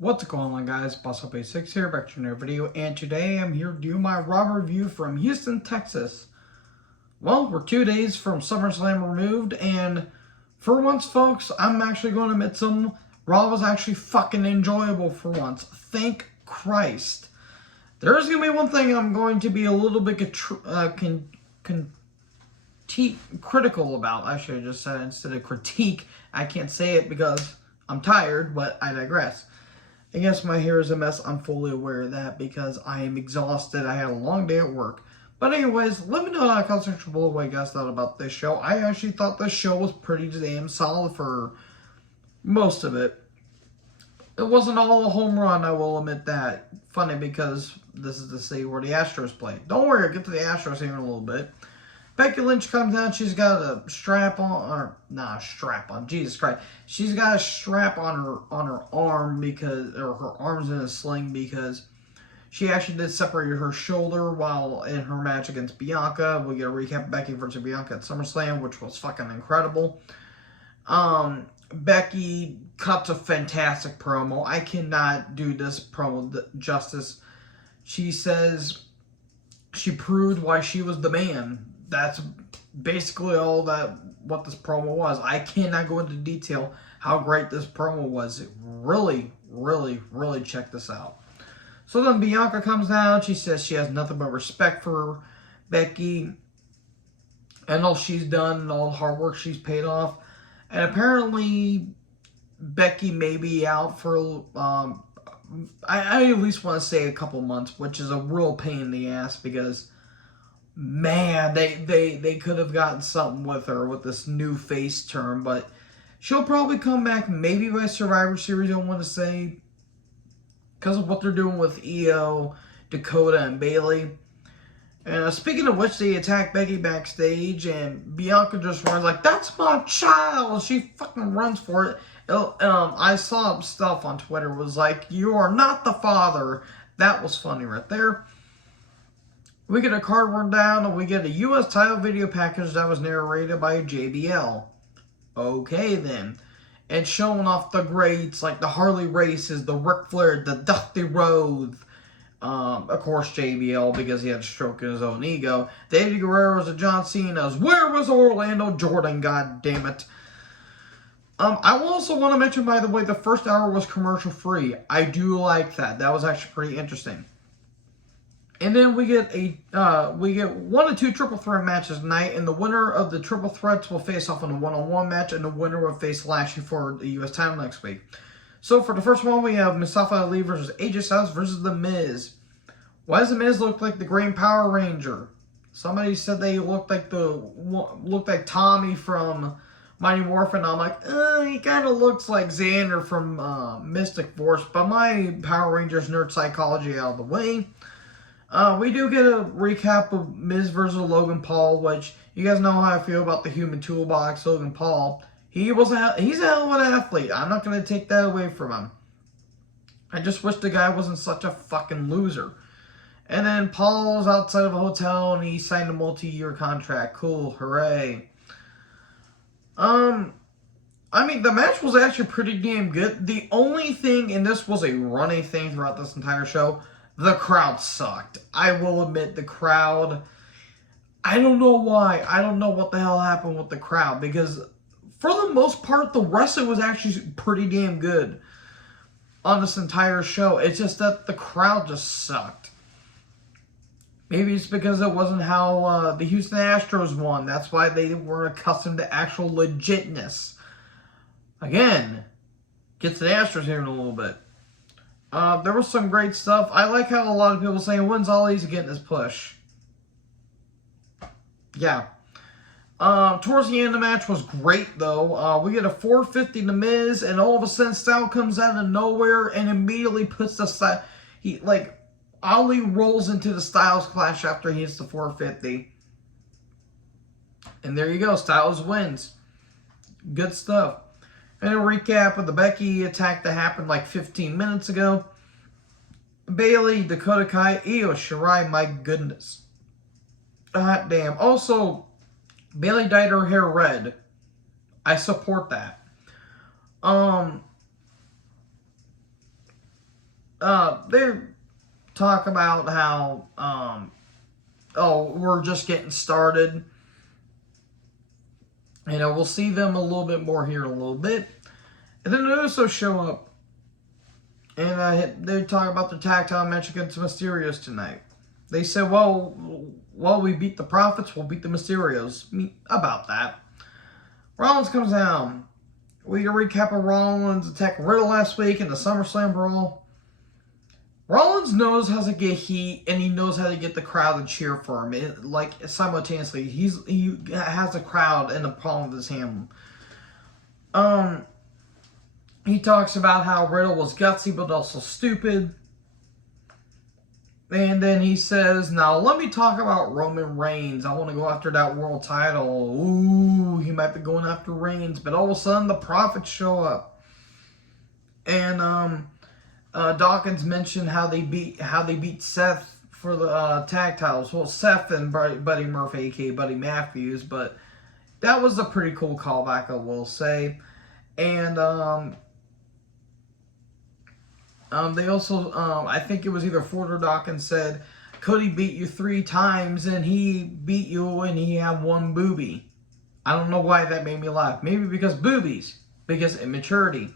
What's going on, guys? Boss Up 86 here, back to another video, and today I'm here to do my Raw review from Houston, Texas. Well, we're 2 days from SummerSlam removed, and for once, folks, I'm actually going to admit Raw was actually fucking enjoyable for once. Thank Christ. There is going to be one thing I'm going to be a little bit critical about. I should have just said it instead of critique. I can't say it because I'm tired, but I digress. I guess my hair is a mess. I'm fully aware of that because I am exhausted. I had a long day at work. But anyways, let me know in the comment section below what you guys thought about this show. I actually thought this show was pretty damn solid for most of it. It wasn't all a home run, I will admit that. Funny because this is the city where the Astros play. Don't worry, I'll get to the Astros here in a little bit. Becky Lynch comes down, she's got a strap on, Jesus Christ. She's got a strap on her arm because, or her arm's in a sling because she actually did separate her shoulder while in her match against Bianca. We get a recap of Becky versus Bianca at SummerSlam, which was fucking incredible. Becky cuts a fantastic promo. I cannot do this promo justice. She says she proved why she was the man. That's basically what this promo was. I cannot go into detail how great this promo was. Really check this out. So then Bianca comes down. She says she has nothing but respect for Becky and all she's done and all the hard work she's paid off. And apparently Becky may be out for, I at least want to say a couple months, which is a real pain in the ass because, man, they could have gotten something with her with this new face turn, but she'll probably come back maybe by Survivor Series, I want to say, because of what they're doing with Io, Dakota, and Bayley. And speaking of which, they attack Becky backstage, and Bianca just runs like, "That's my child!" She fucking runs for it. I saw stuff on Twitter, was like, "You are not the father." That was funny right there. We get a card rundown, and we get a U.S. title video package that was narrated by JBL. Okay, then. And showing off the greats, like the Harley Races, the Ric Flair, the Dusty Rhodes. Of course, JBL, because he had a stroke in his own ego. David Guerrero's and John Cena's. Where was Orlando Jordan, god damn it. I also want to mention, by the way, the first hour was commercial free. I do like that. That was actually pretty interesting. And then we get one or two triple threat matches tonight, and the winner of the triple threats will face off in a one-on-one match, and the winner will face Lashley for the U.S. title next week. So for the first one, we have Mustafa Ali versus AJ Styles versus The Miz. Why does The Miz look like the Green Power Ranger? Somebody said they looked like Tommy from Mighty Morphin. I'm like, he kind of looks like Xander from Mystic Force. But my Power Rangers nerd psychology out of the way. We do get a recap of Miz versus Logan Paul, which you guys know how I feel about the Human Toolbox, Logan Paul. He's a hell of an athlete. I'm not going to take that away from him. I just wish the guy wasn't such a fucking loser. And then Paul's outside of a hotel and he signed a multi-year contract. Cool, hooray. I mean, the match was actually pretty damn good. The only thing, and this was a running thing throughout this entire show, the crowd sucked. I will admit, the crowd, I don't know why. I don't know what the hell happened with the crowd, because for the most part, the wrestling was actually pretty damn good on this entire show. It's just that the crowd just sucked. Maybe it's because it wasn't how the Houston Astros won. That's why they weren't accustomed to actual legitness. Again, get to the Astros here in a little bit. There was some great stuff. I like how a lot of people saying, when's Ollie's getting his push? Yeah. Towards the end of the match was great, though. We get a 450 to Miz, and all of a sudden, Styles comes out of nowhere and immediately puts the Styles. Ali rolls into the Styles Clash after he hits the 450. And there you go. Styles wins. Good stuff. And a recap of the Becky attack that happened like 15 minutes ago. Bayley, Dakota Kai, Io Shirai, my goodness. Hot damn. Also, Bayley dyed her hair red. I support that. they talk about how, we're just getting started. We'll see them a little bit more here in a little bit. And then they also show up. And they talk about the tag team match against Mysterios tonight. They said, well, we beat the Profits, we'll beat the Mysterios. About that. Rollins comes down. We can recap of Rollins' attack Riddle last week in the SummerSlam Brawl. Rollins knows how to get heat, and he knows how to get the crowd to cheer for him. Simultaneously, he has the crowd in the palm of his hand. He talks about how Riddle was gutsy, but also stupid. And then he says, now let me talk about Roman Reigns. I want to go after that world title. Ooh, he might be going after Reigns. But all of a sudden, the Profits show up. And Dawkins mentioned how they beat Seth for the tag titles. Well, Seth and Buddy Murphy, a.k.a. Buddy Matthews. But that was a pretty cool callback, I will say. And they also, I think it was either Ford or Dawkins said, Cody beat you 3 times and he beat you and he had 1 boobie. I don't know why that made me laugh. Maybe because boobies. Because immaturity.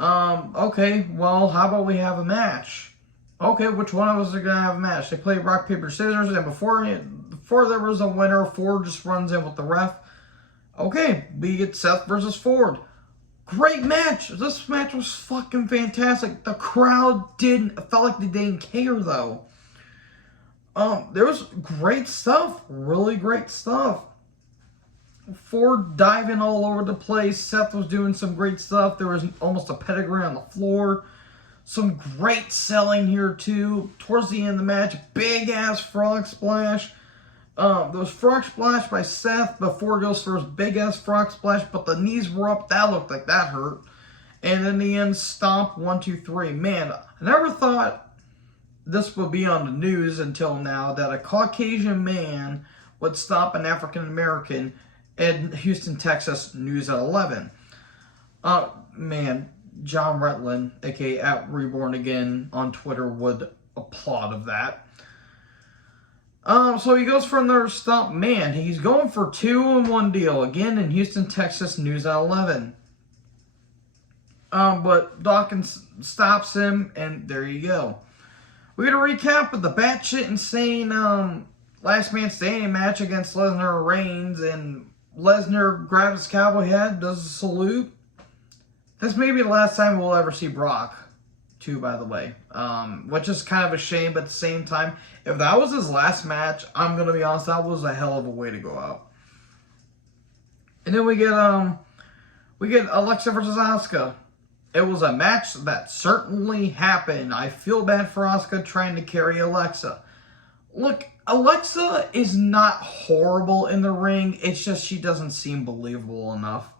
Okay, well, how about we have a match? Okay, which one of us are going to have a match? They play rock, paper, scissors, and before there was a winner, Ford just runs in with the ref. Okay, we get Seth versus Ford. Great match. This match was fucking fantastic. The crowd felt like they didn't care, though. There was great stuff. Really great stuff. Ford diving all over the place. Seth was doing some great stuff. There was almost a pedigree on the floor. Some great selling here, too. Towards the end of the match, big-ass frog splash. There was frog splash by Seth before he goes for his big-ass frog splash, but the knees were up. That looked like that hurt. And in the end, stomp 1, 2, 3. Man, I never thought this would be on the news until now, that a Caucasian man would stomp an African-American in Houston, Texas, news at 11. Man, John Retland, aka at Reborn Again on Twitter, would applaud of that. So he goes for another stomp. Man, he's going for 2-in-1 deal. Again in Houston, Texas, news at 11. But Dawkins stops him, and there you go. We got a recap of the batshit insane last man standing match against Lesnar and Reigns, and Lesnar grabs his cowboy hat, does a salute. This may be the last time we'll ever see Brock, too, by the way. Which is kind of a shame, but at the same time, if that was his last match, I'm going to be honest, that was a hell of a way to go out. And then we get Alexa versus Asuka. It was a match that certainly happened. I feel bad for Asuka trying to carry Alexa. Look, Alexa is not horrible in the ring. It's just she doesn't seem believable enough.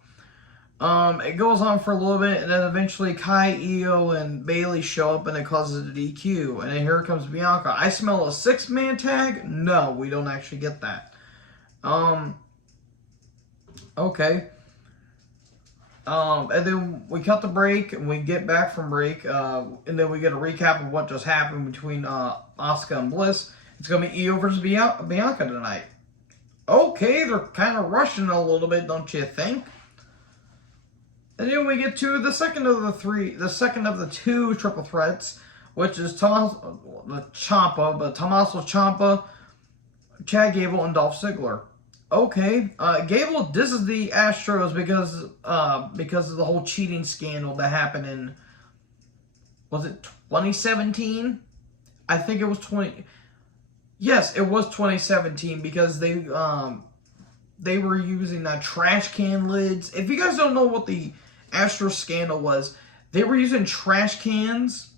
It goes on for a little bit, and then eventually Kai, Io, and Bayley show up, and it causes a DQ. And then here comes Bianca. I smell a 6-man tag? No, we don't actually get that. Okay. And then we cut the break, and we get back from break, and then we get a recap of what just happened between Asuka and Bliss. It's going to be Io versus Bianca tonight. Okay, they're kind of rushing a little bit, don't you think? And then we get to the second of the 2 triple threats, which is Tommaso Champa, Chad Gable, and Dolph Ziggler. Okay, Gable disses the Astros because of the whole cheating scandal that happened in, was it 2017? I think it was 20. Yes, it was 2017 because they were using trash can lids. If you guys don't know what the Astros scandal was, they were using trash cans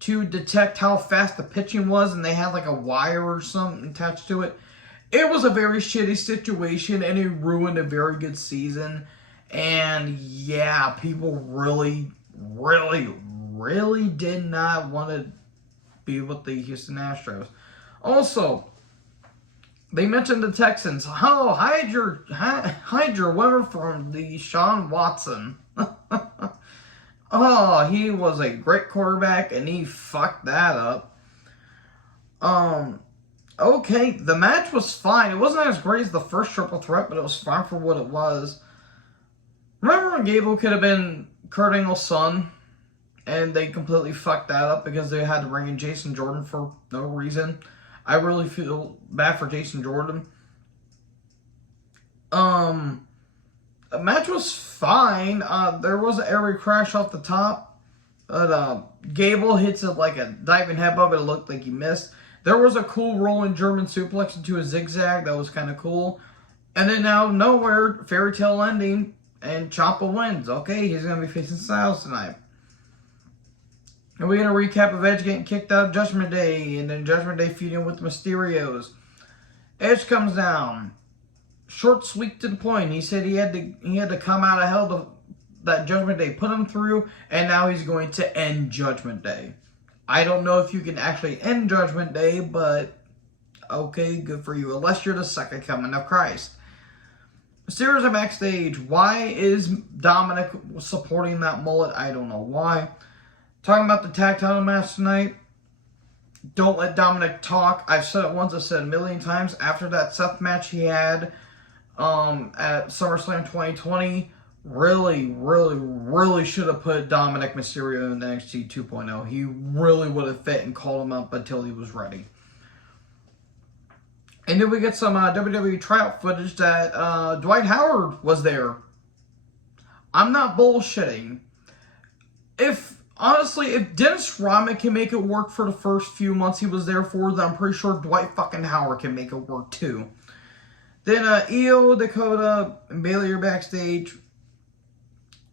to detect how fast the pitching was, and they had like a wire or something attached to it. It was a very shitty situation, and it ruined a very good season. And yeah, people really, really, really did not want to be with the Houston Astros. Also, they mentioned the Texans. Oh, hide your women from the Sean Watson. Oh, he was a great quarterback, and he fucked that up. Okay, the match was fine. It wasn't as great as the first triple threat, but it was fine for what it was. Remember when Gable could have been Kurt Angle's son, and they completely fucked that up because they had to bring in Jason Jordan for no reason? I really feel bad for Jason Jordan. The match was fine. There was an airy crash off the top. But Gable hits it like a diving headbutt, but it looked like he missed. There was a cool rolling German suplex into a zigzag. That was kind of cool. And then out of nowhere, fairy tale ending, and Champa wins. Okay, he's going to be facing Styles tonight. And we get a recap of Edge getting kicked out of Judgment Day, and then Judgment Day feuding with the Mysterios. Edge comes down. Short, sweet, to the point. He said he had to come out of hell that Judgment Day put him through, and now he's going to end Judgment Day. I don't know if you can actually end Judgment Day, but okay, good for you. Unless you're the second coming of Christ. Mysterios are backstage. Why is Dominic supporting that mullet? I don't know why. Talking about the tag title match tonight. Don't let Dominic talk. I've said it once, I've said it a million times. After that Seth match he had at SummerSlam 2020, really should have put Dominic Mysterio in NXT 2.0. He really would have fit and called him up until he was ready. And then we get some WWE tryout footage that Dwight Howard was there. I'm not bullshitting. Honestly, if Dennis Rodman can make it work for the first few months he was there for, then I'm pretty sure Dwight fucking Howard can make it work too. Then Io, Dakota, and Bayley are backstage,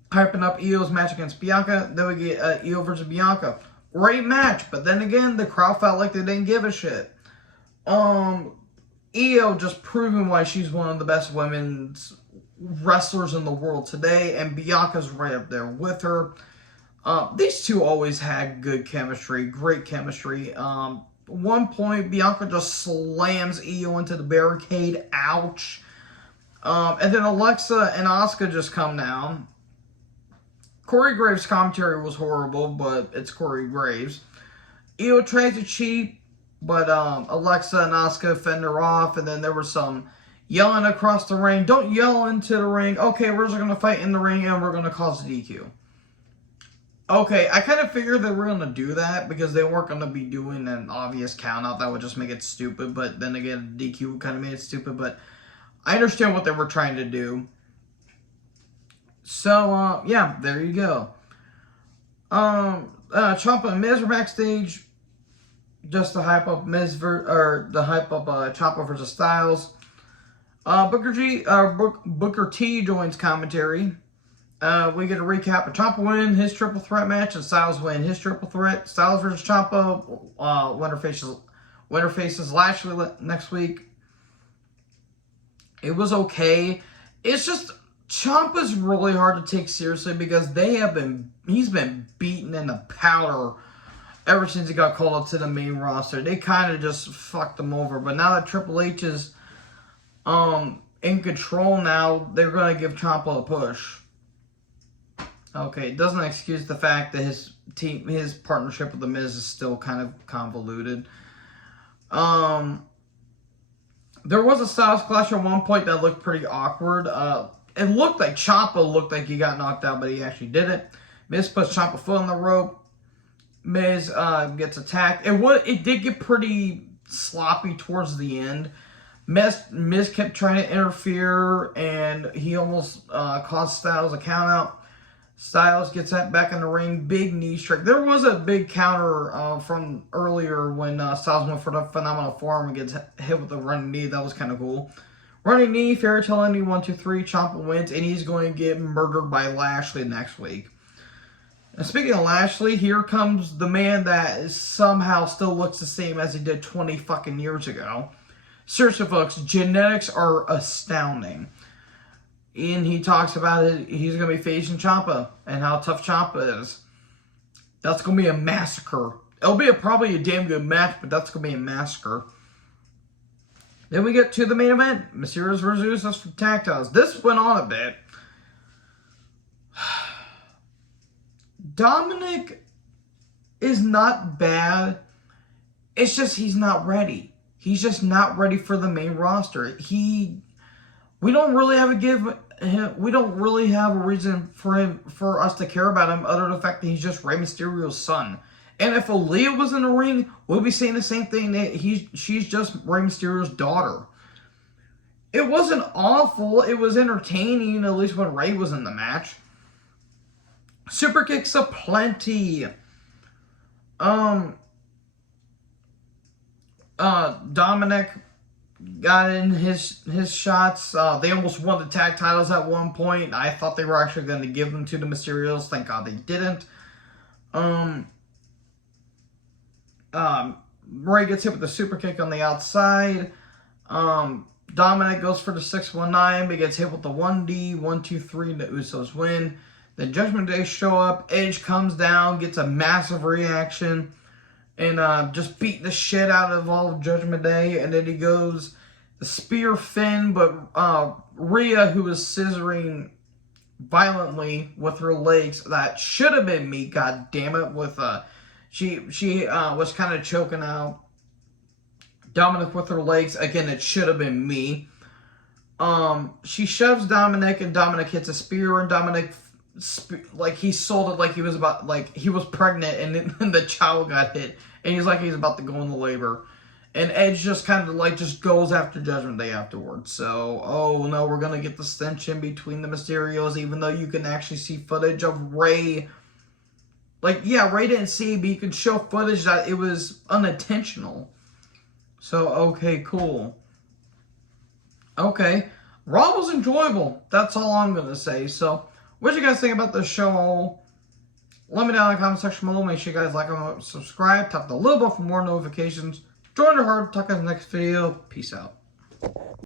hyping up Io's match against Bianca. Then we get Io versus Bianca. Great match, but then again, the crowd felt like they didn't give a shit. Io just proving why she's one of the best women's wrestlers in the world today, and Bianca's right up there with her. These two always had good chemistry, great chemistry. One point, Bianca just slams Io into the barricade. Ouch. And then Alexa and Asuka just come down. Corey Graves' commentary was horrible, but it's Corey Graves. Io tries to cheat, but Alexa and Asuka fend her off, and then there was some yelling across the ring. Don't yell into the ring. Okay, we're just going to fight in the ring, and we're going to cause a DQ. Okay, I kind of figured they were going to do that because they weren't going to be doing an obvious count-out. That would just make it stupid, but then again, DQ kind of made it stupid, but I understand what they were trying to do. So, yeah, there you go. Champa and Miz are backstage just to hype up Champa versus Styles. Booker T joins commentary. We get a recap of Champa win his triple threat match and Styles win his triple threat. Styles versus Champa. Winner faces Lashley next week. It was okay. It's just Ciampa's really hard to take seriously because he's been beaten in the powder ever since he got called up to the main roster. They kind of just fucked him over. But now that Triple H is in control now, they're going to give Ciampa a push. Okay, it doesn't excuse the fact that his partnership with The Miz is still kind of convoluted. There was a Styles Clash at one point that looked pretty awkward. It looked like Ciampa looked like he got knocked out, but he actually didn't. Miz puts Ciampa foot on the rope. Miz gets attacked. It did get pretty sloppy towards the end. Miz kept trying to interfere, and he almost caused Styles a count out. Styles gets that back in the ring. Big knee strike. There was a big counter from earlier when Styles went for the phenomenal forearm and gets hit with a running knee. That was kind of cool. Running knee, fairy tale ending, 1, 2, 3. Ciampa wins, and he's going to get murdered by Lashley next week. And speaking of Lashley, here comes the man that somehow still looks the same as he did 20 fucking years ago. Seriously, folks, genetics are astounding. And he talks about it. He's going to be facing Ciampa and how tough Ciampa is. That's going to be a massacre. It'll be probably a damn good match, but that's going to be a massacre. Then we get to the main event. Mysterios versus Usos for tag titles. This went on a bit. Dominic is not bad. It's just he's not ready. He's just not ready for the main roster. We don't really have a reason for us to care about him other than the fact that he's just Rey Mysterio's son. And if Aaliyah was in the ring, we'll be saying the same thing, that she's just Rey Mysterio's daughter. It wasn't awful. It was entertaining, at least when Rey was in the match. Super kicks aplenty. Dominic got in his shots. They almost won the tag titles at one point. I thought they were actually going to give them to the Mysterios. Thank God they didn't. Rey gets hit with the super kick on the outside. Dominic goes for the 619, but gets hit with the 1D, 1-2-3, and the Usos win. Then Judgment Day show up. Edge comes down, gets a massive reaction, and just beat the shit out of all of Judgment Day. And then he goes the spear Finn, but Rhea, who was scissoring violently with her legs, that should have been me, god damn it, with she was kind of choking out Dominic with her legs. Again, it should have been me. She shoves Dominic, and Dominic hits a spear, and Dominic, he sold it like he was he was pregnant, and then the child got hit, and he's about to go into labor. And Edge just kind of just goes after Judgment Day afterwards. So, oh no, we're going to get the stench in between the Mysterios, even though you can actually see footage of Rey. Rey didn't see, but you can show footage that it was unintentional. So, okay, cool. Okay. Raw was enjoyable. That's all I'm going to say. So, what do you guys think about this show? Let me know in the comment section below. Make sure you guys like and subscribe. Tap the little bell for more notifications. Join the herd. Talk in the next video. Peace out.